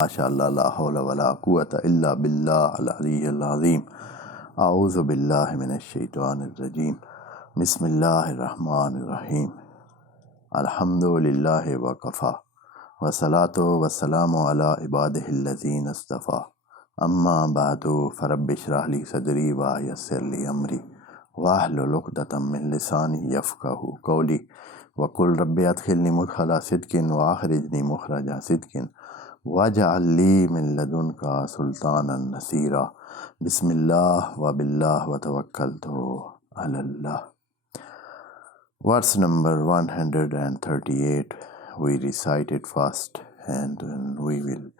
MashaAllah, la hawla wa la quwwata illa billah al-aliyyil azim. A'udhu billahi minash shaitanir rajim. Bismillahir rahmanir rahim. Alhamdulillahi wa kafa. Wa salatu wa salamu ala ibadihi allazina istafa. Amma ba'du, farabbi shrah li sadri wa yassir li amri. Wahlul uqdatam min lisani yafqahu qawli. Wa qul rabbi adkhilni mudkhala sidqin wa akhrijni mukhraja sidqin. وَاجْعَلْ لِي مِنْ لَدُنْكَ سُلْطَانًا نَصِيرًا. Bismillah wa billah wa tawakkaltu ala Allah. Verse number 138 we recited first, and we will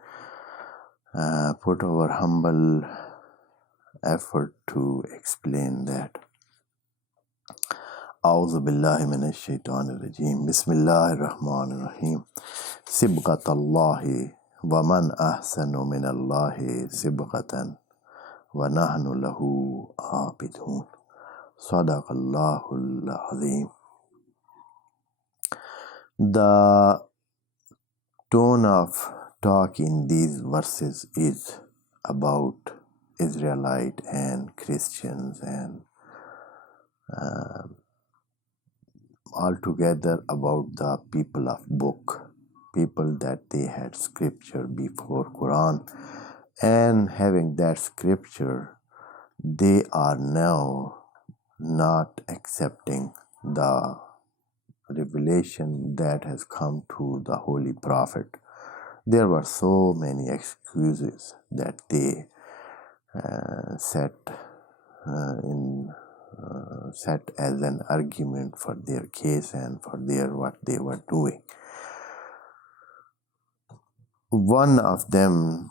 put our humble effort to explain that. A'udhu billahi minash shaitanir rajim. Bismillahir rahmanir rahim. Sibghatallahi wa man ahsanu minallahi sibghatan wa nahnu lahu abidun. Sadaqallahul azim. The tone of talk in these verses is about Israelite and Christians and altogether about the people of book, people that they had scripture before Quran, and having that scripture, they are now not accepting the revelation that has come to the Holy Prophet. There were so many excuses that they set as an argument for their case and for what they were doing. One of them,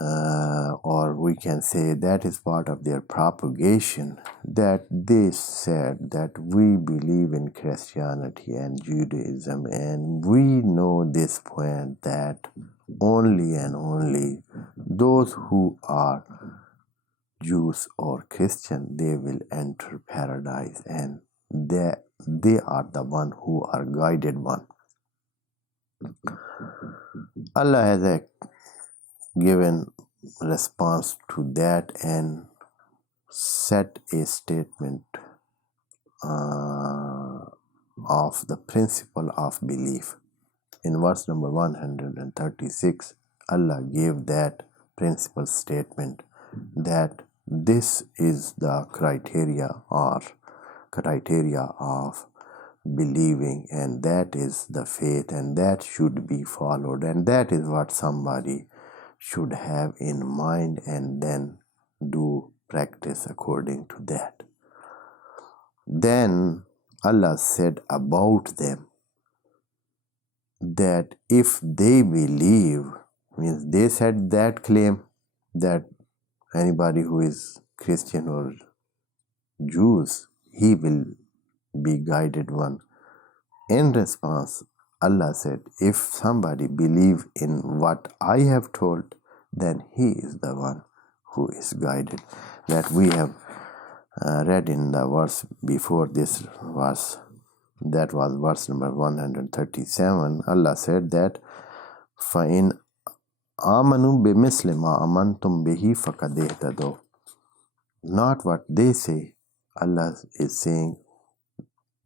or we can say that is part of their propagation, that they said that we believe in Christianity and Judaism, and we know this point that only and only those who are Jews or Christian, they will enter paradise, and they are the one who are guided one. Allah has given response to that and set a statement of the principle of belief. In verse number 136, Allah gave that principle statement that this is the criteria of believing, and that is the faith, and that should be followed, and that is what somebody should have in mind and then do practice according to that. Then Allah said about them that if they believe, means they said that claim that anybody who is Christian or Jews, he will be guided one. In response, Allah said, if somebody believe in what I have told, then he is the one who is guided. That we have read in the verse before this verse, that was verse number 137. Allah said that فَإِنْ آمَنُوا بِمِثْلِ مَا آمَنْتُمْ بِهِ فَقَدْ اهْتَدَوْا. Not what they say. Allah is saying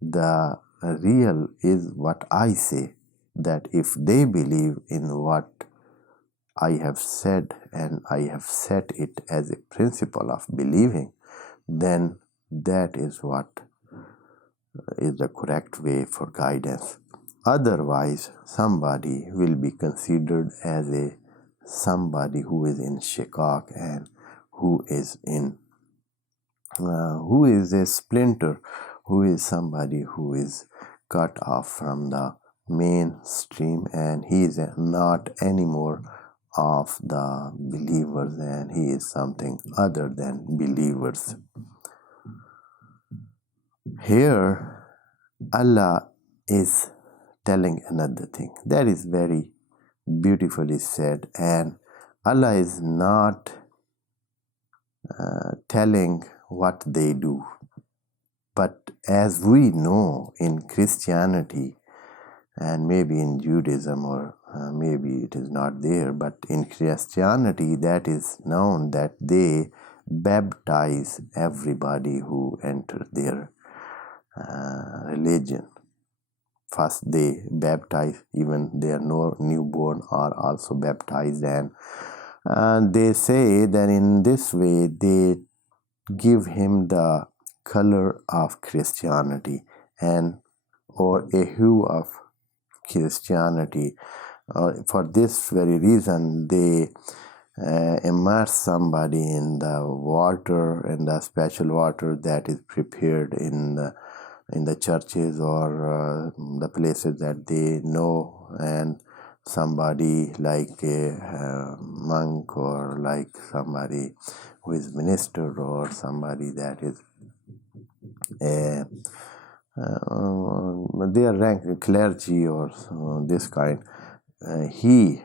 the real is what I say, that if they believe in what I have said and I have set it as a principle of believing, then that is what is the correct way for guidance. Otherwise, somebody will be considered as somebody who is in shikak and who is a splinter, who is somebody who is cut off from the mainstream, and he is not anymore of the believers, and he is something other than believers. Here, Allah is telling another thing that is very beautifully said, and Allah is not telling what they do. But as we know in Christianity and maybe in Judaism or maybe it is not there, but in Christianity that is known that they baptize everybody who enters their religion. First they baptize, even their newborn are also baptized, and they say that in this way they give him the color of Christianity and or a hue of Christianity. For this very reason, they immerse somebody in the water, in the special water that is prepared in the churches or the places that they know, and somebody like a monk or like somebody who is minister or somebody that is a their rank clergy or this kind, he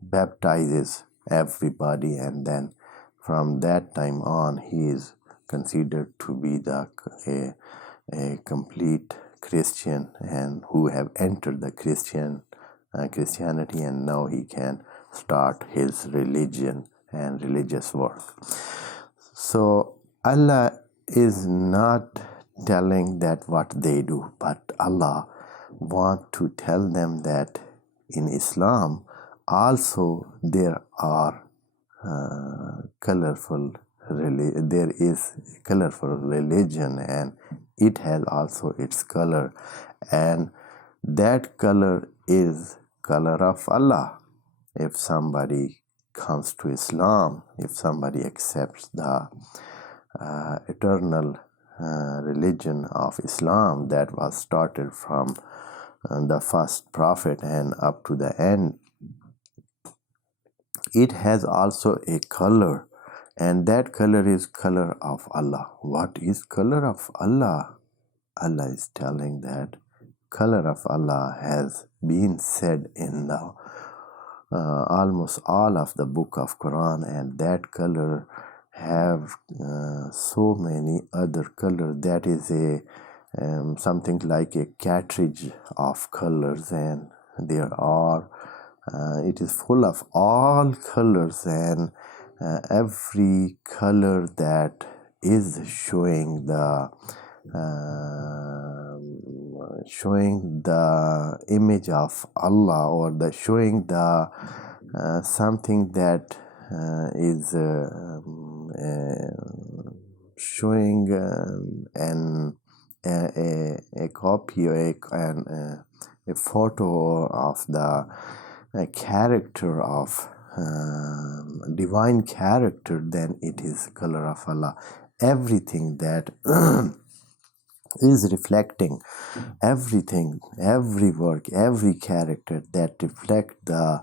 baptizes everybody, and then from that time on he is considered to be a complete Christian and who have entered the Christianity, and now he can start his religion and religious work. So Allah is not telling that what they do, but Allah want to tell them that in Islam also there are there is colorful religion, and it has also its color, and that color is color of Allah. If somebody comes to Islam, if somebody accepts the eternal religion of Islam that was started from the first prophet and up to the end, it has also a color, and that color is color of Allah. What is color of Allah? Allah is telling that color of Allah has been said in the almost all of the book of Quran, and that color have so many other colors. That is a something like a cartridge of colors, and there are it is full of all colors, and every color that is showing the image of Allah, or the showing the something that is showing a copy or a photo of the character of divine character, then it is color of Allah. Everything that is reflecting, everything, every work, every character that reflect the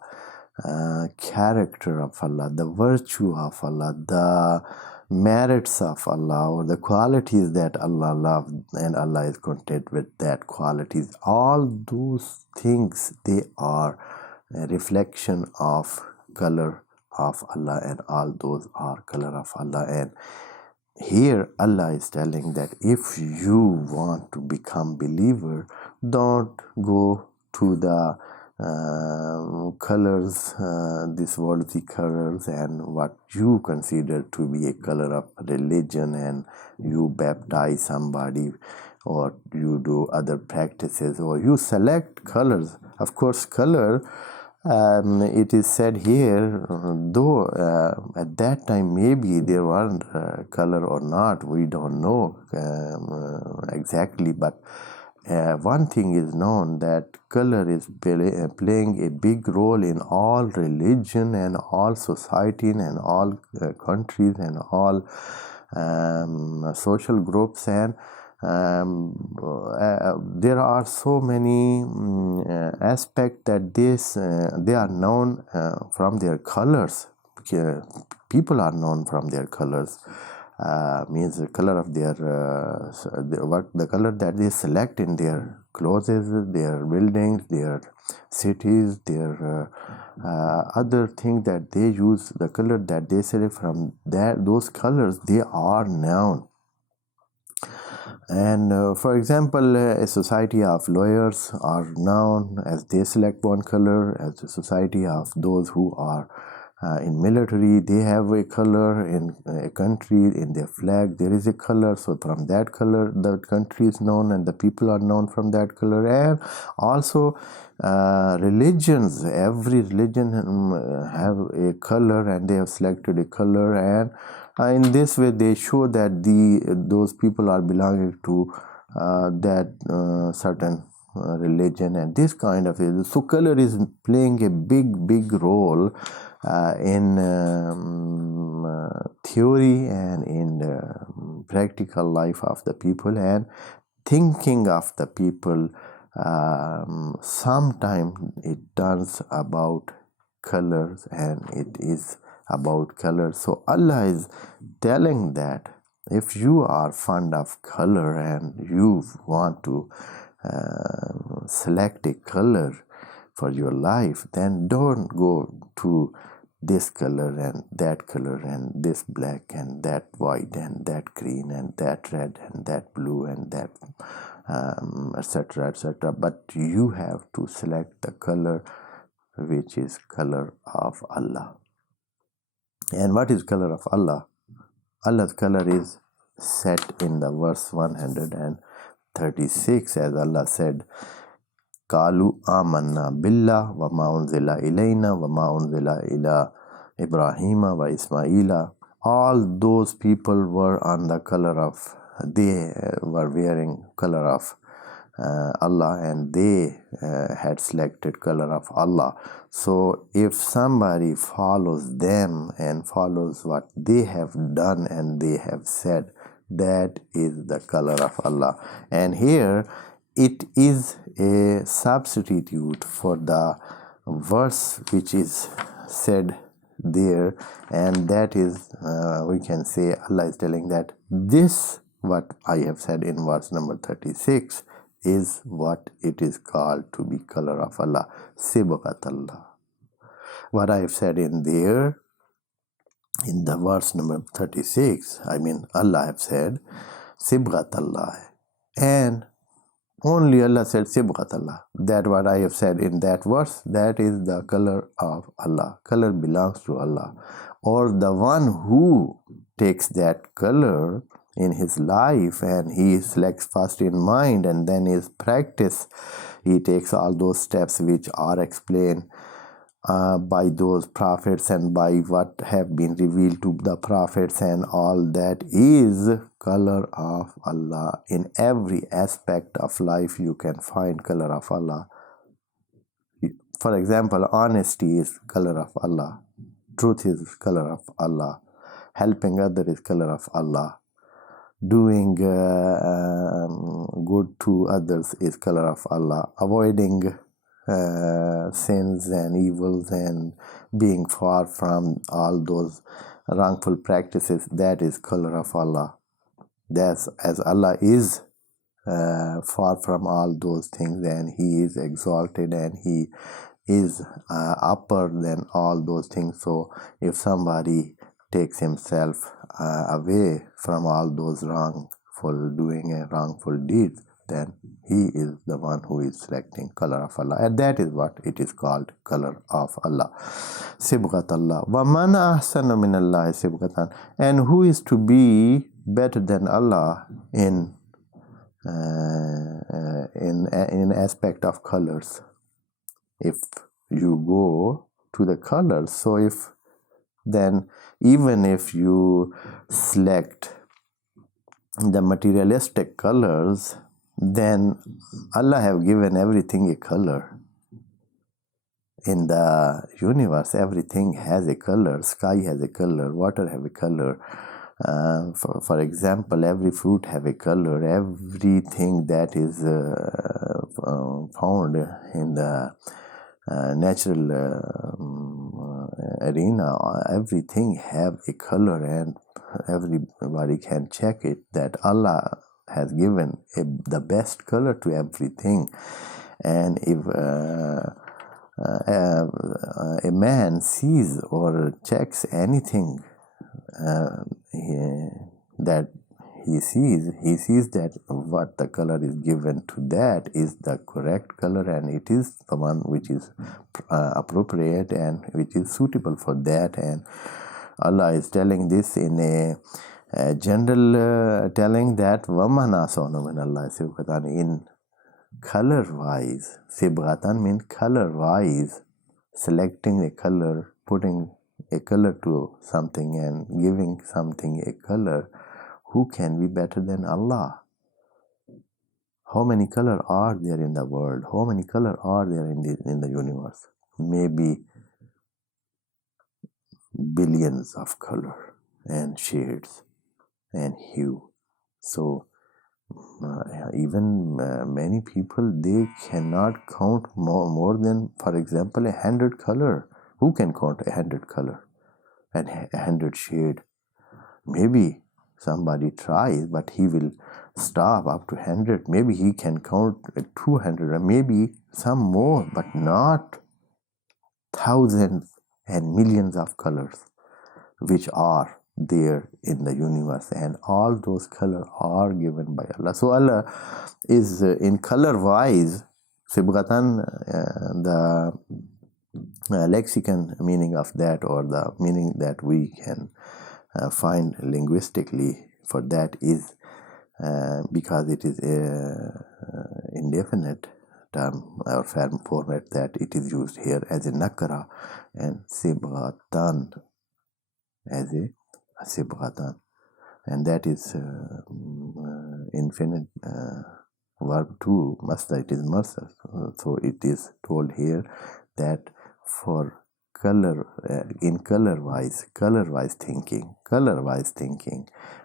character of Allah, the virtue of Allah, the merits of Allah, or the qualities that Allah loves and Allah is content with that qualities, all those things, they are a reflection of color of Allah, and all those are color of Allah. And here Allah is telling that if you want to become believer, don't go to the colors, these worldly colors, and what you consider to be a color of religion, and you baptize somebody, or you do other practices, or you select colors. Of course, color, it is said here, though at that time maybe there weren't color or not, we don't know exactly, but one thing is known, that color is playing a big role in all religion and all society and all countries and all social groups, and there are so many aspects that they are known from their colors. People are known from their colors. Means the color of their the color that they select in their clothes, their buildings, their cities, their other things that they use, the color that they select from those colors, they are known. And for example, a society of lawyers are known as they select one color, as a society of those who are in military, they have a color. In a country, in their flag, there is a color. So from that color, the country is known and the people are known from that color. And also religions, every religion have a color, and they have selected a color, and in this way they show that those people are belonging to that certain religion, and this kind of is. So color is playing a big role in theory and in the practical life of the people and thinking of the people. Sometimes it turns about colors, and it is about colors. So Allah is telling that if you are fond of color and you want to select a color for your life, then don't go to this color and that color and this black and that white and that green and that red and that blue and that etc., etc. But you have to select the color which is color of Allah. And what is color of Allah? Allah's color is set in the verse 136, as Allah said, Qalu amanna billah wa ma unzila ilayna wa ma unzila ila Ibrahima wa Ismaila. All those people were on the color of, they were wearing color of Allah, and they had selected color of Allah. So if somebody follows them and follows what they have done and they have said, that is the color of Allah. And here it is a substitute for the verse which is said there, and that is we can say Allah is telling that this what I have said in verse number 36 is what it is called to be color of Allah, Sibghat Allah. What I have said in there, in the verse number 36, I mean Allah have said Sibghat Allah, and only Allah said Sibghat Allah. That what I have said in that verse, that is the color of Allah. Color belongs to Allah. Or the one who takes that color in his life and he selects first in mind and then his practice, he takes all those steps which are explained by those prophets and by what have been revealed to the prophets, and all that is color of Allah. In every aspect of life you can find color of Allah. For example, honesty is color of Allah, truth is color of Allah, helping others is color of Allah, doing good to others is color of Allah, avoiding sins and evils and being far from all those wrongful practices, that is color of Allah. That's as Allah is far from all those things, and He is exalted and He is upper than all those things. So if somebody takes himself away from all those wrongful doing and wrongful deeds, then he is the one who is selecting color of Allah, and that is what it is called color of Allah, Sibghat Allah. Wa man ahsanu min Allah sibghatan, and who is to be better than Allah in aspect of colors. If you go to the colors, so if then even if you select the materialistic colors, then Allah have given everything a color. In the universe, everything has a color. Sky has a color, water have a color. For example, every fruit have a color. Everything that is found in the natural arena, everything have a color, and everybody can check it that Allah has given the best color to everything. And if a man sees or checks anything that he sees that what the color is given to that is the correct color, and it is the one which is appropriate and which is suitable for that. And Allah is telling this in a general telling that وَمَنْ أَحْسَنُ مِنَ اللَّهِ صِبْغَةً. In color wise, sibghatan means color wise, selecting a color, putting a color to something and giving something a color. Who can be better than Allah? How many colors are there in the world? How many colors are there in the universe? Maybe billions of color and shades and hue. So even many people, they cannot count more than, for example, 100 color. Who can count 100 color and 100 shade? Maybe somebody tries, but he will stop up to 100. Maybe he can count 200, or maybe some more, but not thousands and millions of colors which are there in the universe, and all those colors are given by Allah. So Allah is in color wise, sibghatan, the lexicon meaning of that, or the meaning that we can find linguistically for that is because it is indefinite term or format, that it is used here as a nakara, and sibghatan as a sibghatan, and that is infinite verb 2 masdar, it is masdar. So it is told here that for color, in color wise thinking,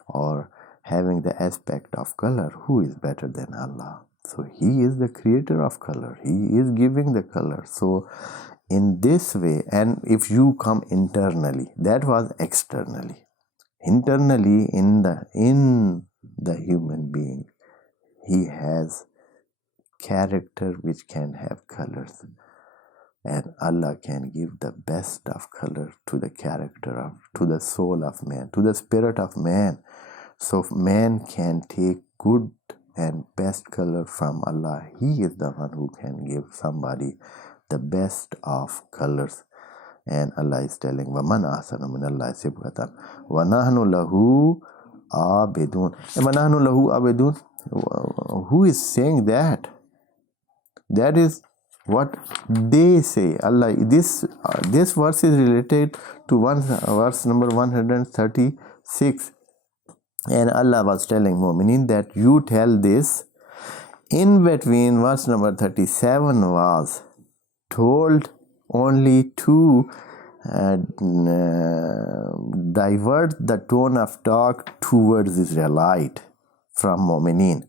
or having the aspect of color, who is better than Allah? So He is the creator of color, He is giving the color. So in this way, and if you come internally, that was externally. Internally, in the human being, he has character which can have colors, and Allah can give the best of color to the character of, to the soul of man, to the spirit of man. So man can take good and best color from Allah. He is the one who can give somebody the best of colors. And Allah is telling, وَمَنْ أَحْسَنُ مِنَ اللَّهِ صِبْغَةً وَنَحْنُ لَهُ عَابِدُونَ. وَنَحْنُ لَهُ عَابِدُونَ. Who is saying that? That is what they say. Allah, this verse is related to verse number 136. And Allah was telling Mu'minin that you tell this. In between verse number 37 was told only to divert the tone of talk towards Israelite from Mu'minin,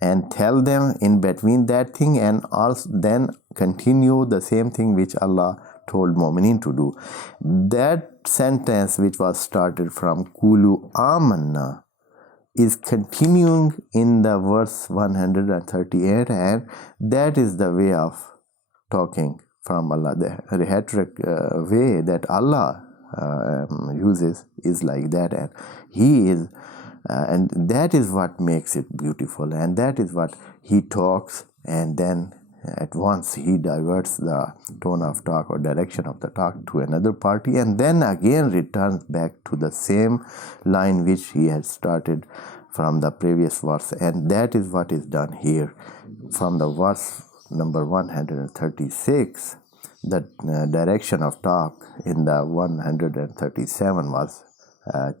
and tell them in between that thing, and also then continue the same thing which Allah told Mu'minin to do. That sentence which was started from Kulu Amanna is continuing in the verse 138, and that is the way of talking from Allah. The rhetoric way that Allah uses is like that, and He is and that is what makes it beautiful, and that is what He talks, and then at once He diverts the tone of talk or direction of the talk to another party, and then again returns back to the same line which He had started from the previous verse. And that is what is done here. From the verse number 136, the direction of talk in the 137 was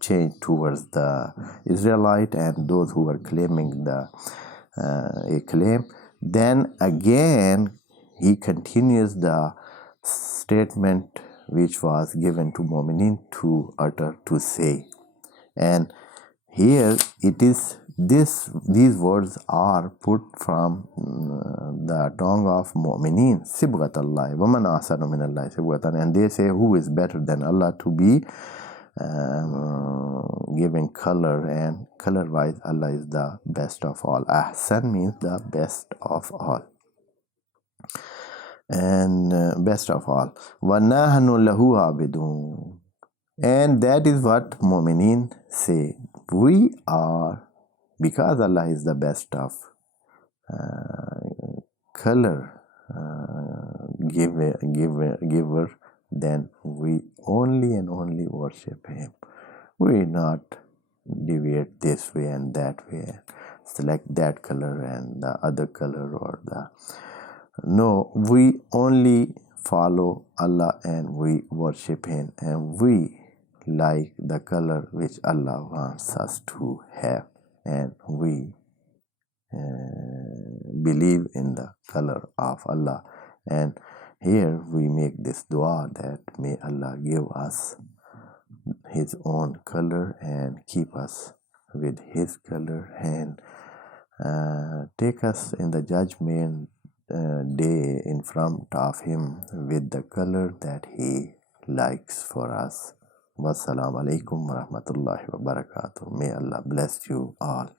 changed towards the Israelite and those who were claiming a claim. Then again he continues the statement which was given to Mu'minin to utter, to say. And here it is, these words are put from the tongue of Mu'minin, Sibghatallahi, وَمَنْ أَحْسَنُ مِنَ اللَّهِ صِبْغَةً. And they say, who is better than Allah to be giving color, and color wise Allah is the best of all. Ahsan means the best of all, and best of all. وَنَحْنُ لَهُ عَابِدُونَ. And that is what Mu'minin say. We are because Allah is the best of color giver, then we only and only worship Him. We not deviate this way and that way, select that color and the other color or the. No, we only follow Allah and we worship Him, and we like the color which Allah wants us to have, and we believe in the color of Allah. And here we make this dua that may Allah give us His own color and keep us with His color, and take us in the judgment day in front of Him with the color that He likes for us. Wassalamu alaikum wa rahmatullahi wa barakatuh. May Allah bless you all.